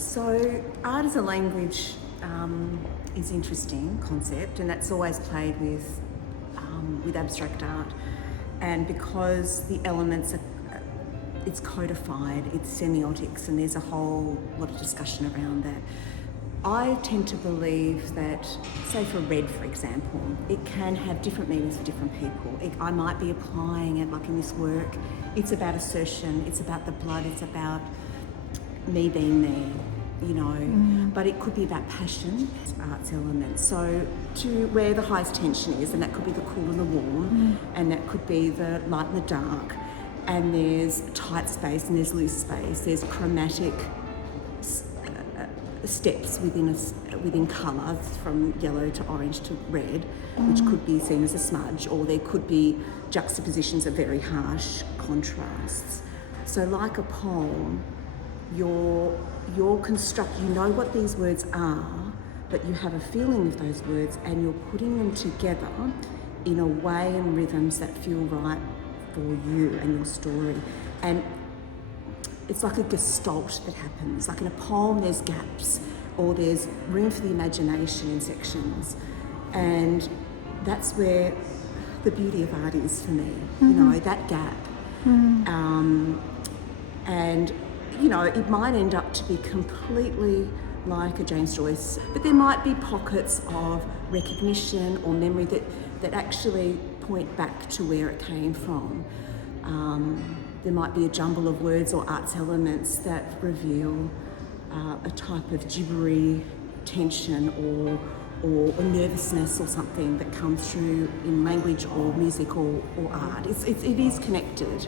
So art as a language is interesting concept, and that's always played with abstract art. And because the elements are, it's codified, it's semiotics, and there's a whole lot of discussion around that. I tend to believe that, say for red, for example, it can have different meanings for different people. I might be applying it, like in this work, it's about assertion, it's about the blood, it's about me being me, you know, but it could be about passion, arts elements. So to where the highest tension is, and that could be the cool and the warm, and that could be the light and the dark, and there's tight space and there's loose space, there's chromatic steps within colour from yellow to orange to red, which could be seen as a smudge, or there could be juxtapositions of very harsh contrasts. So like a poem, you're construct, you know what these words are, but you have a feeling of those words and you're putting them together in a way and rhythms that feel right for you and your story. And it's like a gestalt that happens. Like in a poem, there's gaps, or there's room for the imagination in sections. And that's where the beauty of art is for me, you know, that gap. And, you know, it might end up to be completely like a James Joyce, but there might be pockets of recognition or memory that actually point back to where it came from. There might be a jumble of words or arts elements that reveal a type of gibbery tension or nervousness or something that comes through in language or music or art. It is connected.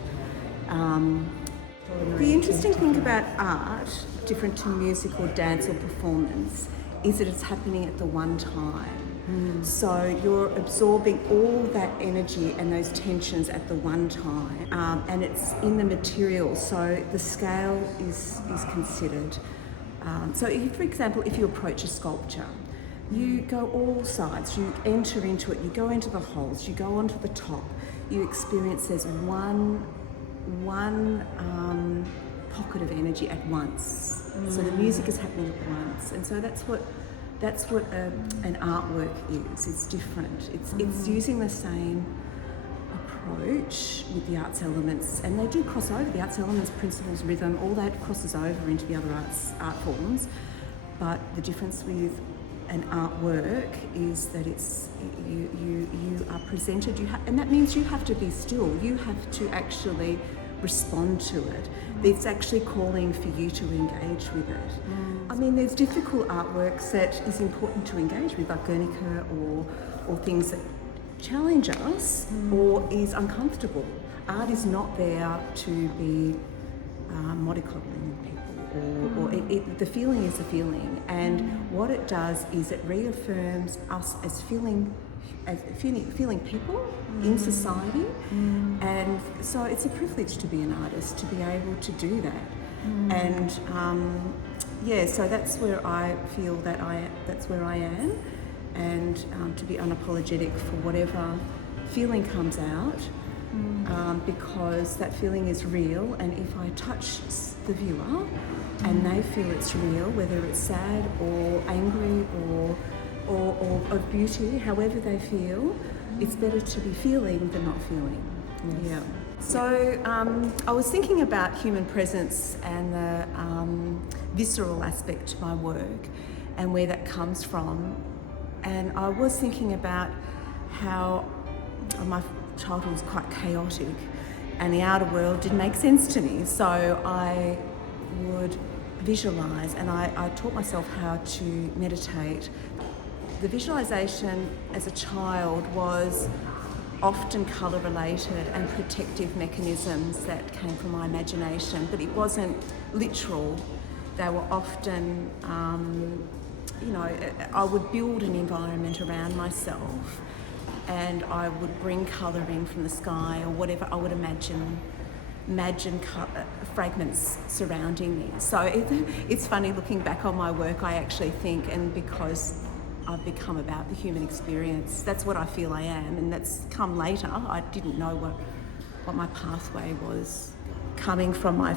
The interesting thing about art, different to music or dance or performance, is that it's happening at the one time. So you're absorbing all that energy and those tensions at the one time, and it's in the material, so the scale is considered. So if, for example, if you approach a sculpture, you go all sides, you enter into it, you go into the holes, you go onto the top, you experience there's one pocket of energy at once. So the music is happening at once, and so that's what an artwork is. It's different. It's using the same approach with the arts elements, and they do cross over. The arts elements, principles, rhythm, all that crosses over into the other art forms. But the difference with an artwork is that it's you are presented. And that means you have to be still. You have to actually respond to it. It's actually calling for you to engage with it. I mean, there's difficult artworks that is important to engage with, like Guernica or things that challenge us or is uncomfortable. Art is not there to be mollycoddling people, or the feeling is the feeling, and what it does is it reaffirms us as feeling people in society, and so it's a privilege to be an artist, to be able to do that. And so that's where I feel that's where I am, and to be unapologetic for whatever feeling comes out, because that feeling is real, and if I touch the viewer and they feel it's real, whether it's sad or angry or of beauty, however they feel, it's better to be feeling than not feeling. Yes. Yeah. So I was thinking about human presence and the visceral aspect to my work and where that comes from. And I was thinking about how my childhood was quite chaotic and the outer world didn't make sense to me. So I would visualise, and I taught myself how to meditate. The visualisation as a child was often colour related and protective mechanisms that came from my imagination, but it wasn't literal. They were often, I would build an environment around myself, and I would bring colour in from the sky or whatever. I would imagine fragments surrounding me. So it's funny looking back on my work. I actually think, and because I've become about the human experience, that's what I feel I am, and that's come later. I didn't know what my pathway was, coming from my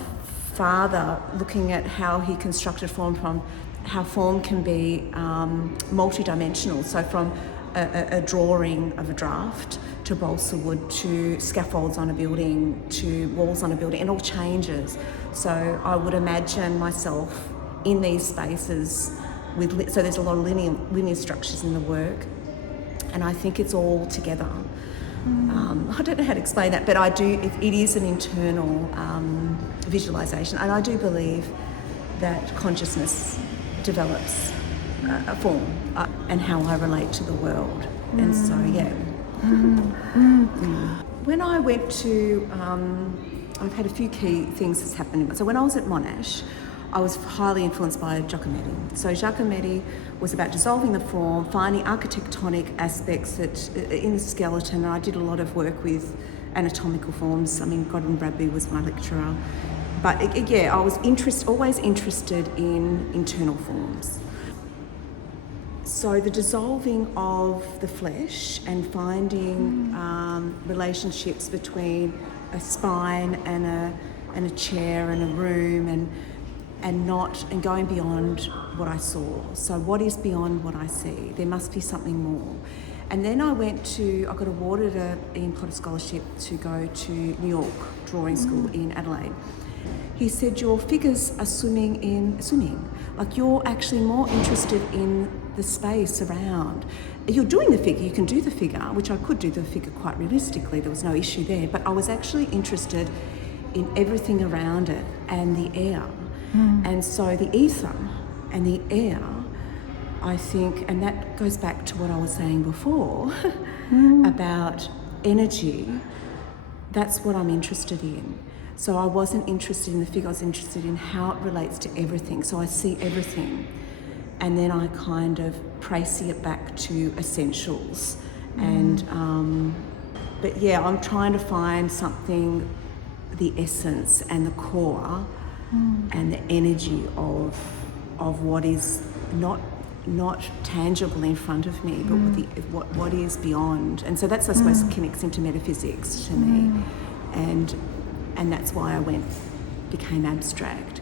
father, looking at how he constructed form, from how form can be multidimensional. So from a drawing of a draft to balsa wood to scaffolds on a building to walls on a building, it all changes. So I would imagine myself in these spaces with, so there's a lot of linear structures in the work, and I think it's all together. I don't know how to explain that, but I do, it is an internal visualisation, and I do believe that consciousness develops a form and how I relate to the world. And so, yeah. When I went to, I've had a few key things that's happened. So when I was at Monash, I was highly influenced by Giacometti. So Giacometti was about dissolving the form, finding architectonic aspects that in the skeleton. I did a lot of work with anatomical forms. I mean, Godwin Bradby was my lecturer. But I was always interested in internal forms. So the dissolving of the flesh and finding relationships between a spine and a chair and a room and going beyond what I saw. So what is beyond what I see? There must be something more. And then I got awarded an Ian Potter Scholarship to go to New York Drawing School in Adelaide. He said, your figures are swimming. Like, you're actually more interested in the space around. You're doing the figure, you can do the figure, which I could do the figure quite realistically, there was no issue there, but I was actually interested in everything around it and the air. And so the ether and the air, I think, and that goes back to what I was saying before about energy, that's what I'm interested in. So I wasn't interested in the figure, I was interested in how it relates to everything. So I see everything, and then I kind of praise it back to essentials. And but yeah, I'm trying to find something, the essence and the core and the energy of what is not tangible in front of me, but what is beyond. And so that's, I suppose, connects into metaphysics to me, and that's why I became abstract.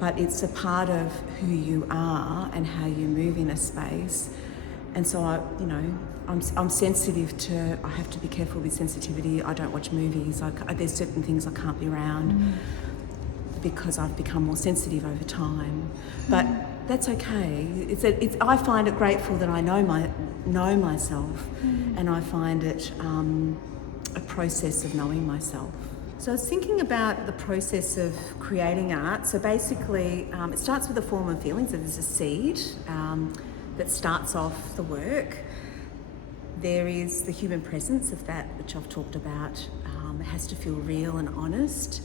But it's a part of who you are and how you move in a space. And so I'm sensitive to, I have to be careful with sensitivity. I don't watch movies. There's certain things I can't be around because I've become more sensitive over time. But that's okay. I find it grateful that I know myself, and I find it a process of knowing myself. So I was thinking about the process of creating art. So basically, it starts with a form and feeling. So there's a seed that starts off the work. There is the human presence of that, which I've talked about. It has to feel real and honest.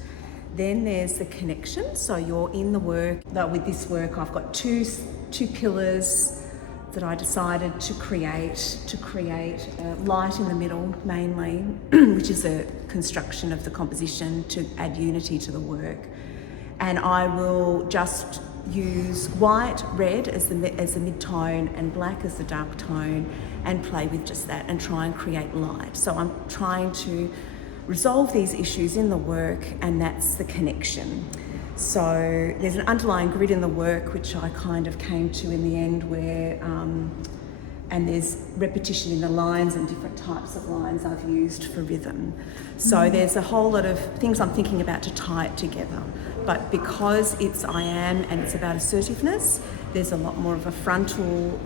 Then there's the connection. So you're in the work. With this work, I've got two pillars that I decided to create light in the middle mainly, which is a construction of the composition to add unity to the work. And I will just use white, red as the mid-tone and black as the dark tone, and play with just that and try and create light. So I'm trying to resolve these issues in the work, and that's the connection. So there's an underlying grid in the work which I kind of came to in the end, where and there's repetition in the lines and different types of lines I've used for rhythm. So there's a whole lot of things I'm thinking about to tie it together. But because it's I am and it's about assertiveness, there's a lot more of a frontal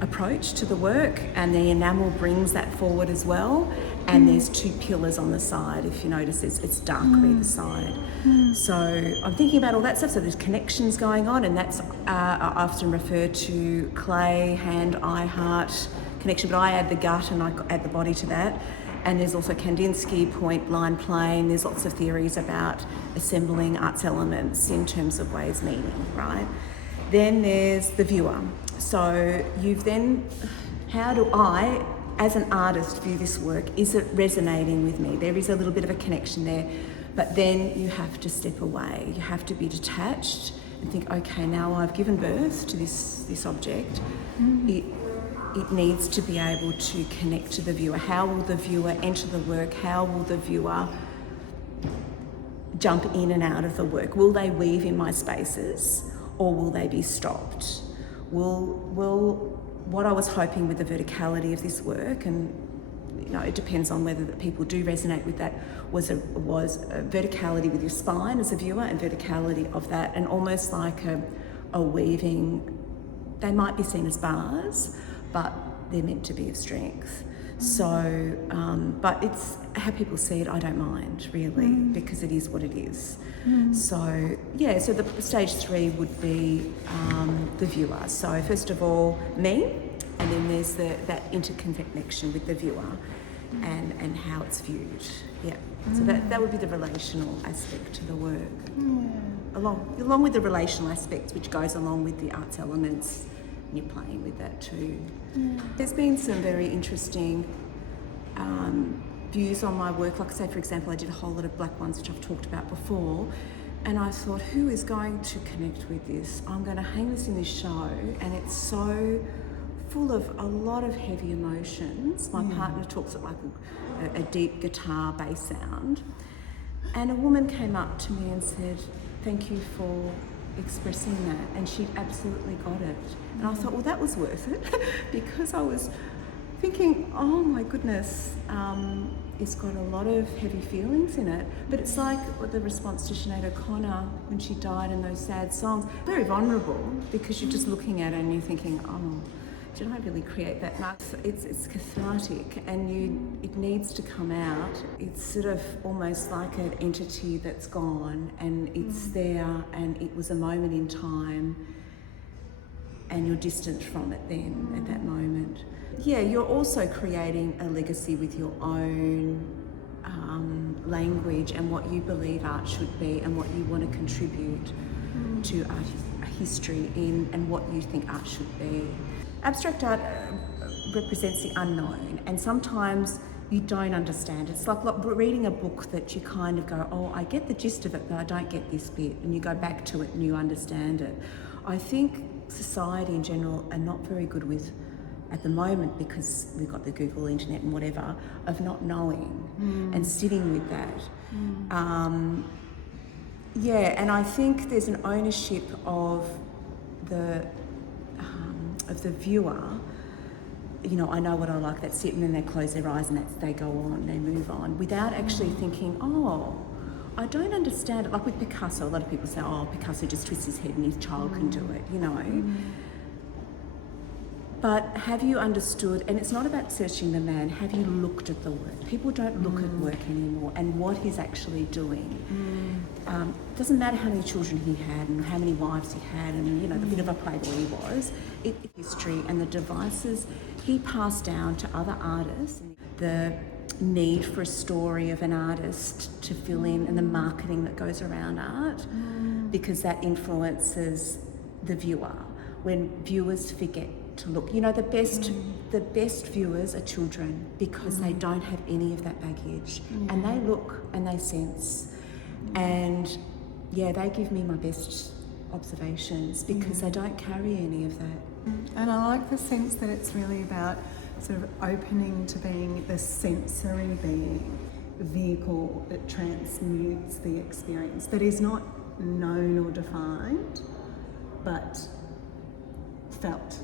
approach to the work, and the enamel brings that forward as well. And there's two pillars on the side. If you notice, it's darker either side. So I'm thinking about all that stuff. So there's connections going on, and that's I often refer to clay, hand, eye, heart connection, but I add the gut and I add the body to that. And there's also Kandinsky, point, line, plane. There's lots of theories about assembling arts elements in terms of ways, meaning, right? Then there's the viewer. So how do I, as an artist, view this work? Is it resonating with me? There is a little bit of a connection there, but then you have to step away. You have to be detached and think, okay, now I've given birth to this object. it needs to be able to connect to the viewer. How will the viewer enter the work? How will the viewer jump in and out of the work? Will they weave in my spaces, or will they be stopped? Will what I was hoping with the verticality of this work, and it depends on whether that people do resonate with that, was a verticality with your spine as a viewer, and verticality of that, and almost like a weaving. They might be seen as bars, but they're meant to be of strength. So, but it's how people see it, I don't mind really, because it is what it is. So, yeah, so the stage 3 would be the viewer. So first of all, me, and then there's that interconnection with the viewer and how it's viewed. Yeah, so that would be the relational aspect to the work. Along with the relational aspects, which goes along with the arts elements, and you're playing with that too. There's been some very interesting views on my work. Like I say, for example, I did a whole lot of black ones, which I've talked about before, and I thought, who is going to connect with this? I'm going to hang this in this show, and it's so full of a lot of heavy emotions. My partner talks it like a deep guitar bass sound, and a woman came up to me and said, thank you for expressing that, and she absolutely got it. And I thought, well, that was worth it, because I was thinking, oh my goodness, it's got a lot of heavy feelings in it, but it's like the response to Sinead O'Connor when she died, in those sad songs, very vulnerable, because you're just looking at it and you're thinking, oh, did I really create that? No, it's cathartic, and it needs to come out. It's sort of almost like an entity that's gone, and it's there, and it was a moment in time, and you're distant from it then at that moment. Yeah, you're also creating a legacy with your own language and what you believe art should be, and what you want to contribute to art history in, and what you think art should be. Abstract art represents the unknown, and sometimes you don't understand. It's like reading a book that you kind of go, oh, I get the gist of it, but I don't get this bit, and you go back to it and you understand it. I think society in general are not very good with, at the moment, because we've got the Google, internet and whatever, of not knowing and sitting with that. Yeah, and I think there's an ownership of the viewer. I know what I like, that's it, and then they close their eyes and they go on, they move on, without actually thinking, oh, I don't understand it. Like with Picasso, a lot of people say, oh, Picasso just twists his head and his child can do it, But have you understood, and it's not about searching the man, have you looked at the work? People don't look at work anymore and what he's actually doing. It doesn't matter how many children he had and how many wives he had, and the bit of a playboy he was. History and the devices he passed down to other artists, the need for a story of an artist to fill in, and the marketing that goes around art, because that influences the viewer. When viewers forget to look, the best viewers are children, because they don't have any of that baggage, and they look and they sense, and they give me my best observations, because they don't carry any of that. And I like the sense that it's really about sort of opening to being the sensory being, the vehicle that transmutes the experience, that is not known or defined, but felt.